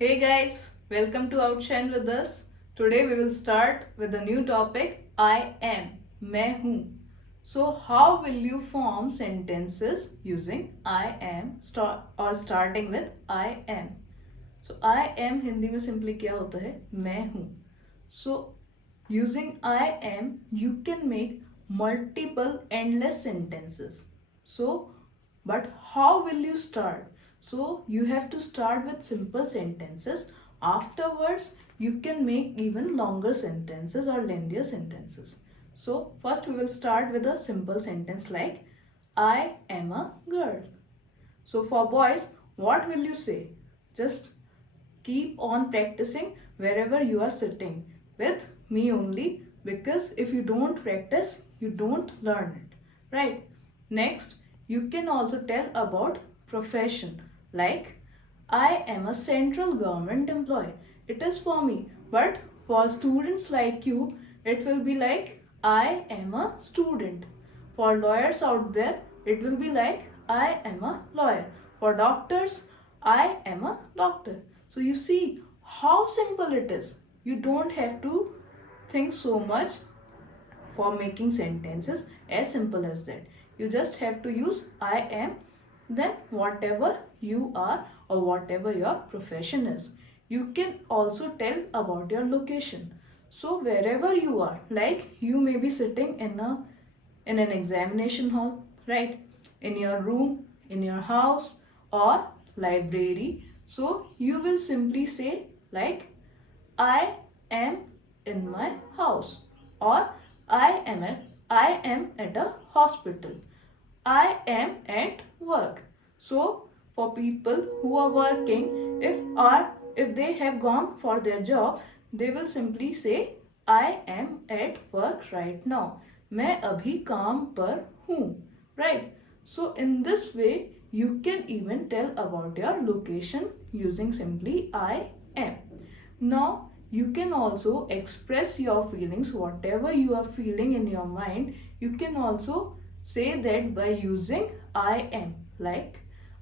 Hey guys, welcome to Outshine with us. Today we will start with a new topic I am, मैं हूँ. So how will you form sentences using I am or starting with I am? So I am Hindi में simply क्या होता है? मैं हूँ. So using I am you can make multiple endless sentences. So but how will you start? So you have to start with simple sentences. Afterwards, you can make even longer sentences or lengthier sentences. So first we will start with a simple sentence like I am a girl. So for boys, what will you say? Just keep on practicing wherever you are sitting with me only, because if you don't practice you don't learn it, right? Next, you can also tell about profession like I am a central government employee. It is for me, but for students like you it will be like I am a student. For lawyers out there it will be like I am a lawyer. For doctors I am a doctor. So you see how simple it is. You don't have to think so much for making sentences as simple as that. You just have to use I am, then whatever you are or whatever your profession is. You can also tell about your location. So wherever you are, like you may be sitting in an examination hall, right? In your room, in your house or library. So you will simply say like I am in my house, or I am at a hospital. I am at work. So for people who are working, if they have gone for their job, they will simply say I am at work right now. मैं अभी काम पर हूँ. Right? So in this way, you can even tell about your location using simply I am. Now you can also express your feelings, whatever you are feeling in your mind. You can also say that by using I am. Like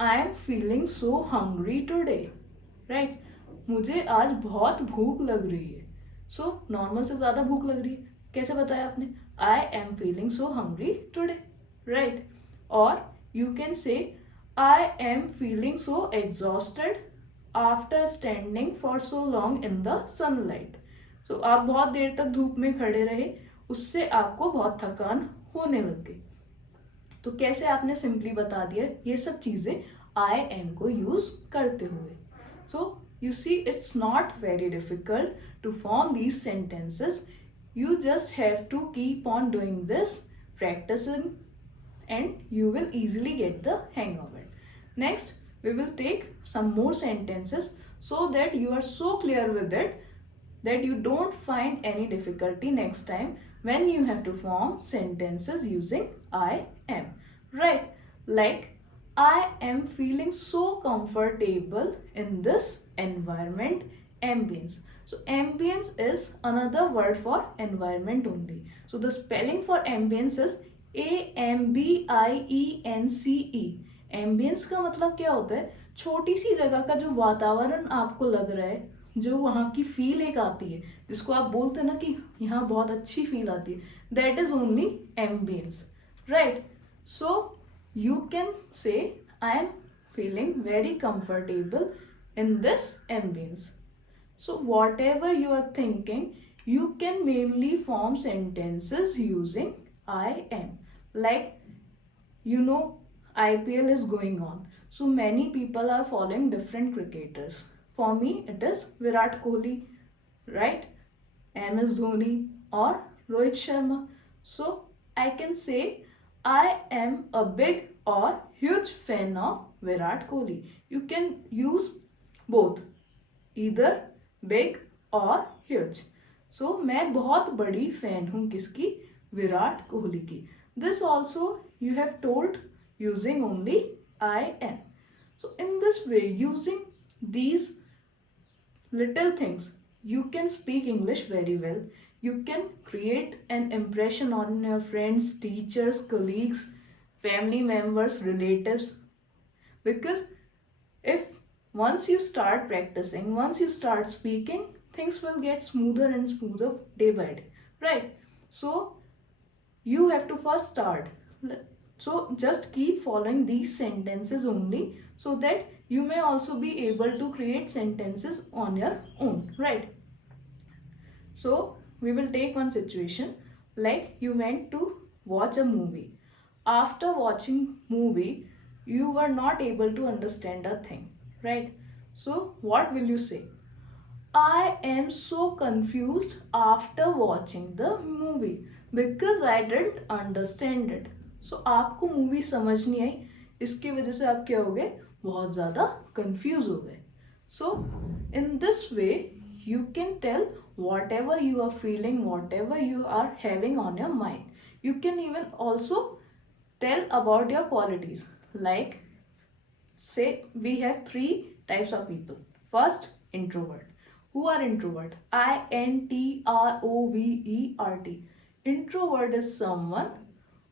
I am feeling so hungry today. Right? मुझे आज बहुत भूख लग रही है. So normal से ज़्यादा भूख लग रही है. कैसे बताया आपने? I am feeling so hungry today. Right? Or you can say I am feeling so exhausted after standing for so long in the sunlight. So आप बहुत देर तक धूप में खड़े रहे, उससे आपको बहुत थकान होने लग गई. तो कैसे आपने सिंपली बता दिया ये सब चीजें आई एम को यूज करते हुए. So you see it's not very difficult to form these sentences. You just have to keep on doing this, practicing, and you will easily get the hang of it. Next, we will take some more sentences so that you are so clear with it that you don't find any difficulty next time when you have to form sentences using I am. Right? Like, I am feeling so comfortable in this environment, ambience. So ambience is another word for environment only. So the spelling for ambience is AMBIENCE. Ambience का मतलब क्या होता है? छोटी सी जगह का जो वातावरण आपको लग रहा है, जो वहाँ की फील एक आती है, जिसको आप बोलते हैं ना कि यहाँ बहुत अच्छी फील आती है, that is only ambience. Right? So you can say I am feeling very comfortable in this ambience. So whatever you are thinking, you can mainly form sentences using I am. Like, you know, IPL is going on. So many people are following different cricketers. For me, it is Virat Kohli, right? MS Dhoni or Rohit Sharma. So I can say I am a big or huge fan of Virat Kohli. You can use both, either big or huge. So मैं बहुत बड़ी fan हूँ किसकी? विराट कोहली की. This also you have told using only I am. So in this way, using these little things, you can speak English very well. You can create an impression on your friends, teachers, colleagues, family members, relatives. Because if once you start practicing, once you start speaking, things will get smoother and smoother day by day, right? So you have to first start. So just keep following these sentences only, so that you may also be able to create sentences on your own, right? So we will take one situation, like you went to watch a movie. After watching movie, you were not able to understand a thing, right? So what will you say? I am so confused after watching the movie because I didn't understand it. So आपको movie समझ नहीं आई, इसकी वजह से आप क्या हो गए, बहुत ज़्यादा कंफ्यूज हो गए. So in this way you can tell whatever you are feeling, whatever you are having on your mind. You can even also tell about your qualities. Like, say we have three types of people. First, introvert. Who are introvert? INTROVERT. Introvert is someone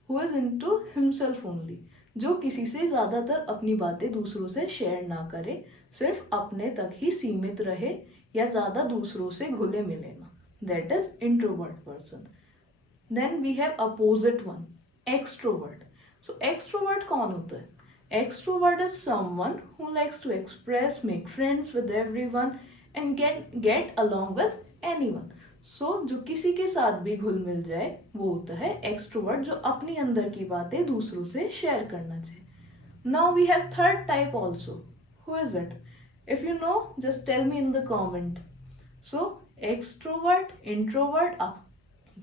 who is into himself only. जो किसी से ज़्यादातर अपनी बातें दूसरों से share ना करे, सिर्फ अपने तक ही सीमित रहे या ज़्यादा दूसरों से घुले मिले ना. That is introvert person. Then we have opposite one, extrovert. So extrovert कौन होता है? Extrovert is someone who likes to express, make friends with everyone and get along with anyone. So जो किसी के साथ भी घुल मिल जाए वो होता है extrovert, जो अपनी अंदर की बातें दूसरों से शेयर करना चाहे. Now we have third type also. Who is it? If you know, just tell me in the comment. So extrovert, introvert,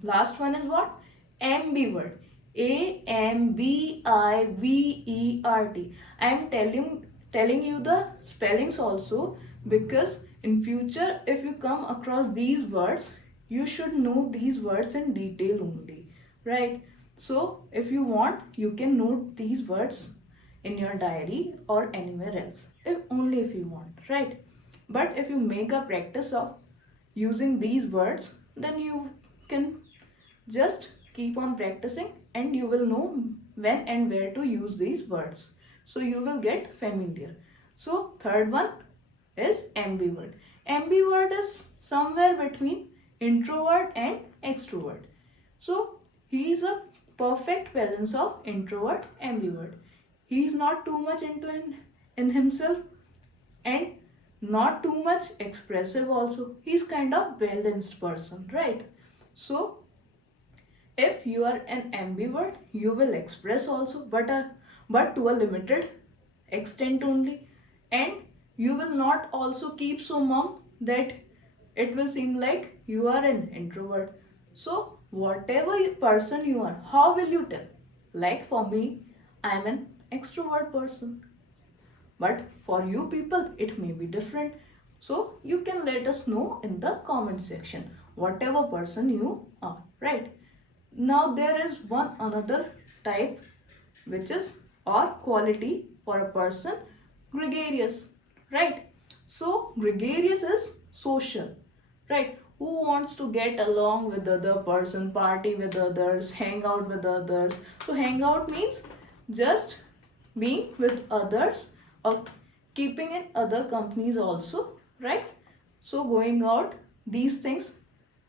last one is what? Ambivert. AMBIVERT. I am telling you the spellings also, because in future if you come across these words, you should know these words in detail only, right? So if you want, you can note these words in your diary or anywhere else, only if you want, right? But if you make a practice of using these words, then you can just keep on practicing and you will know when and where to use these words. So you will get familiar. So third one is ambivert. Ambivert is somewhere between introvert and extrovert. So he is a perfect balance of introvert, ambivert. He is not too much into in himself and not too much expressive also. He is kind of balanced person, right? So if you are an ambivert, you will express also, but to a limited extent only, and you will not also keep so mum that it will seem like you are an introvert. So whatever person you are, how will you tell? Like for me, I am an extrovert person, but for you people it may be different. So you can let us know in the comment section whatever person you are, right? Now there is one another type, which is or quality for a person, gregarious, right? So gregarious is social, right? Who wants to get along with the other person, party with others, hang out with others. So hang out means just being with others or keeping in other companies also, right? So going out, these things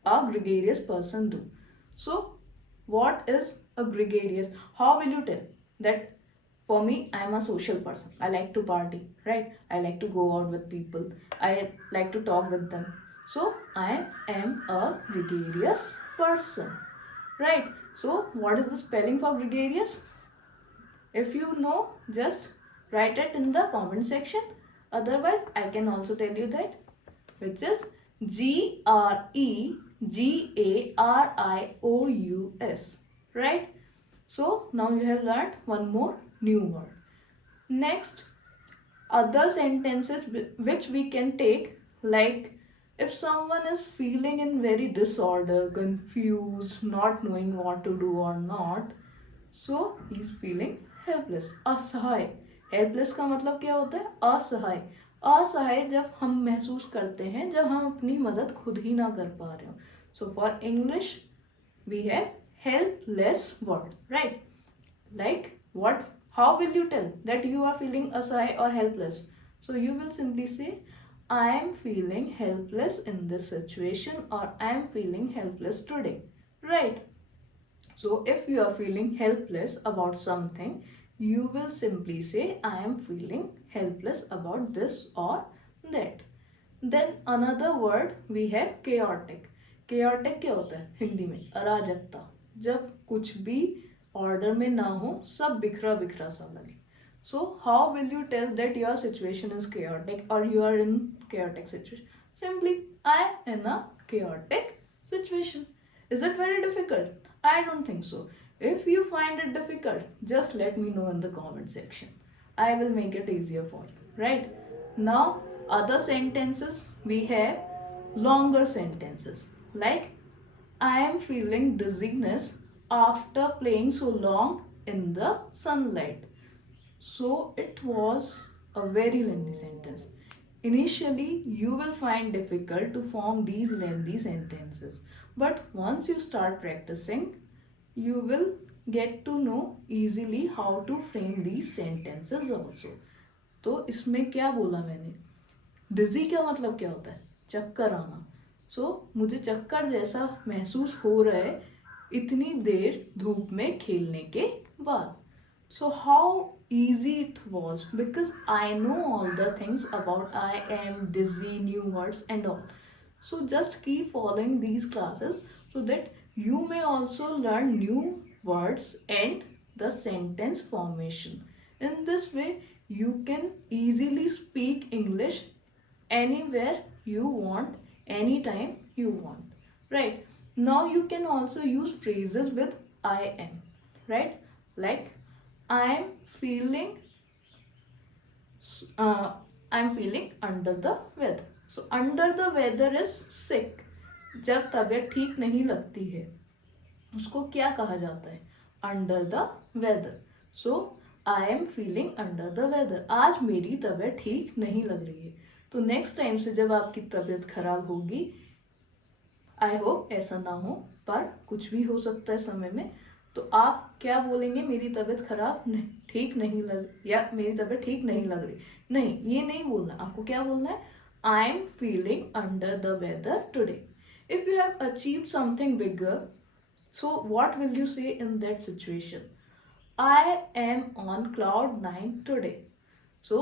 a gregarious person do. So what is a gregarious? How will you tell that? For me, I am a social person. I like to party, right? I like to go out with people. I like to talk with them. So I am a gregarious person, right? So what is the spelling for gregarious? If you know, just write it in the comment section. Otherwise, I can also tell you that, which is GREGARIOUS, right? So now you have learned one more new word. Next, other sentences which we can take, like if someone is feeling in very disorder, confused, not knowing what to do or not, so he is feeling helpless, असहाय. Helpless का मतलब क्या होता है? असहाय. असहाय जब हम महसूस करते हैं जब हम अपनी मदद खुद ही ना कर पा रहे हो. So for English we have helpless word, right? Like what, how will you tell that you are feeling असहाय और helpless? So you will simply say, I am feeling helpless in this situation, or I am feeling helpless today. Right? So if you are feeling helpless about something, you will simply say, I am feeling helpless about this or that. Then another word we have chaotic. Chaotic क्या होता है हिंदी में? अराजकता. जब कुछ भी order में ना हो, सब बिखरा बिखरा सा लगे. So how will you tell that your situation is chaotic or you are in chaotic situation? Simply, I am in a chaotic situation. Is it very difficult? I don't think so. If you find it difficult, just let me know in the comment section. I will make it easier for you, right? Now, other sentences we have longer sentences like I am feeling dizziness after playing so long in the sunlight. So it was a very lengthy sentence. Initially, you will find difficult to form these lengthy sentences, but once you start practicing, you will get to know easily how to frame these sentences also. तो इसमें क्या बोला मैंने? डिजी का मतलब क्या होता है? चक्कर आना. मुझे चक्कर जैसा महसूस हो रहा है इतनी देर धूप में खेलने के बाद. So how easy it was, because I know all the things about I am, dizzy, new words and all. So just keep following these classes so that you may also learn new words and the sentence formation. In this way, you can easily speak English anywhere you want, anytime you want. Right? Now you can also use phrases with I am. Right? Like I'm feeling uh, I'm feeling under the weather. So under the weather is sick. जब तबीयत ठीक नहीं लगती है उसको क्या कहा जाता है? Under the weather. So I am feeling under the weather. आज मेरी तबीयत ठीक नहीं लग रही है. तो नेक्स्ट टाइम से जब आपकी तबीयत खराब होगी, आई होप ऐसा ना हो, पर कुछ भी हो सकता है समय में, तो आप क्या बोलेंगे? मेरी तबीयत खराब नहीं, ठीक नहीं लग, या मेरी तबीयत ठीक नहीं लग रही. नहीं, ये नहीं बोलना. आपको क्या बोलना है? I am feeling under the weather today. If you have achieved something bigger, so what will you say in that situation? I am on cloud 9 today. So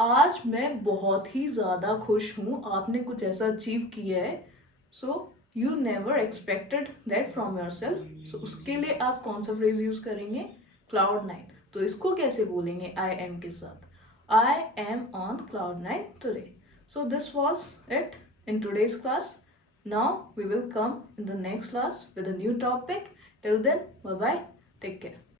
आज मैं बहुत ही ज़्यादा खुश हूँ. आपने कुछ ऐसा अचीव किया है. So you never expected that from yourself. So उसके लिए आप कौन सा फ्रेज यूज करेंगे? cloud 9. तो इसको कैसे बोलेंगे I am के साथ? I am on cloud 9 today. So this was it in today's class. Now we will come in the next class with a new topic. Till then, bye bye. Take care.